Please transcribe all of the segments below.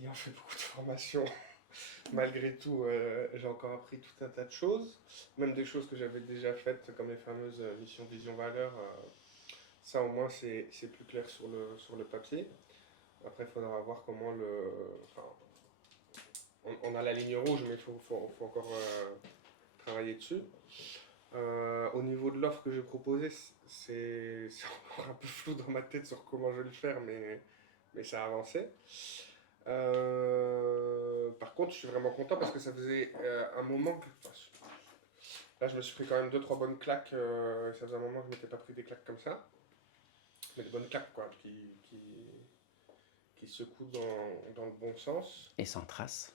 ayant fait beaucoup de formations, malgré tout, j'ai encore appris tout un tas de choses, même des choses que j'avais déjà faites, comme les fameuses missions vision valeur. Ça, au moins, c'est plus clair sur le papier. Après, il faudra voir comment enfin, on a la ligne rouge, mais il faut encore travailler dessus. Au niveau de l'offre que j'ai proposée, c'est encore un peu flou dans ma tête sur comment je vais le faire, mais ça a avancé. Par contre, je suis vraiment content parce que ça faisait un moment que. Enfin, là, je me suis pris quand même 2-3 bonnes claques. Ça faisait un moment que je m'étais pas pris des claques comme ça. Mais des bonnes claques, quoi, qui secouent dans le bon sens. Et sans trace.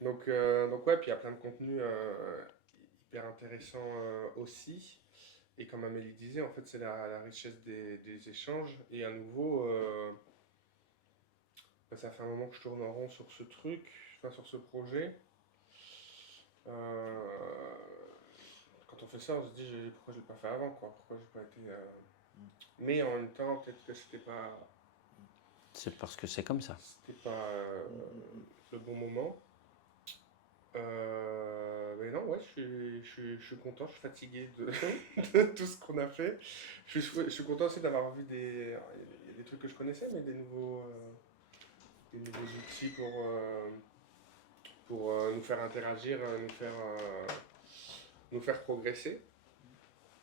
Donc ouais, puis il y a plein de contenus hyper intéressants aussi. Et comme Amélie disait, en fait, c'est la richesse des échanges. Et à nouveau, bah, ça fait un moment que je tourne en rond sur ce truc, enfin sur ce projet. Euh, Quand on fait ça, on se dit pourquoi je l'ai pas fait avant, quoi. Pourquoi j'ai pas été. Mais en même temps, peut-être que C'est parce que c'est comme ça. c'était pas le bon moment. Mais non, ouais, je suis content, je suis fatigué de tout ce qu'on a fait. Je suis content aussi d'avoir vu il y a des trucs que je connaissais, mais des nouveaux outils pour nous faire interagir, nous faire progresser.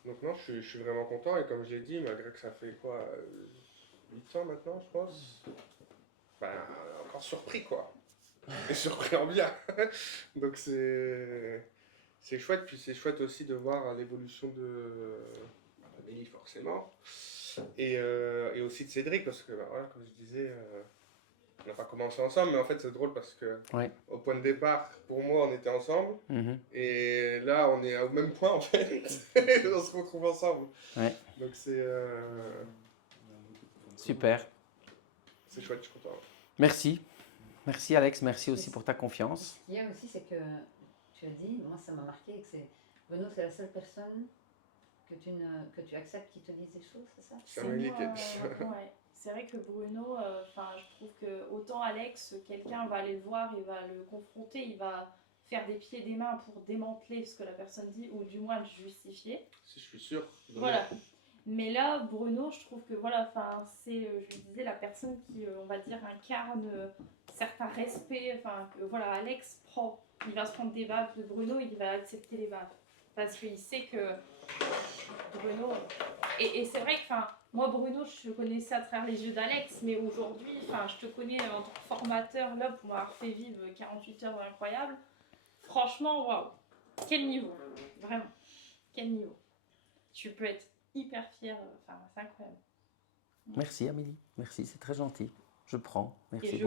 Donc non, je suis vraiment content et comme je l'ai dit, malgré que ça fait quoi, 8 ans maintenant, je pense, ben, encore surpris quoi. Et surpris en bien. Donc c'est chouette, puis c'est chouette aussi de voir l'évolution d'Amélie forcément, et aussi de Cédric, parce que bah, voilà, comme je disais, on n'a pas commencé ensemble, mais en fait c'est drôle parce que Ouais. au point de départ, pour moi, on était ensemble, Mhm. et là on est au même point en fait, on se retrouve ensemble. Ouais. Donc Super. c'est chouette, je suis content. Merci. Merci Alex, merci aussi pour ta confiance. Ce qu'il y a aussi, c'est que tu as dit, moi ça m'a marqué, que c'est Benoît, c'est la seule personne que tu acceptes qui te dise des choses, c'est ça? C'est Amélie qui a dit ça. Ouais. C'est vrai que Bruno, je trouve que autant Alex, quelqu'un va aller le voir, il va le confronter, il va faire des pieds et des mains pour démanteler ce que la personne dit, ou du moins le justifier. Si je suis sûr. Voilà. Mais là, Bruno, je trouve que voilà, c'est, je disais, la personne qui, on va dire, incarne certains respects. Enfin, que voilà, Alex il va se prendre des baffes de Bruno, il va accepter les baffes. Parce qu'il sait que Bruno. Et c'est vrai que, moi, Bruno, je connaissais à travers les jeux d'Alex, mais aujourd'hui, je te connais en tant que formateur, là, pour m'avoir fait vivre 48 heures incroyables. Franchement, waouh! Quel niveau! Vraiment, quel niveau! Tu peux être hyper fière, c'est incroyable. Merci Amélie, merci, c'est très gentil. Je prends, merci.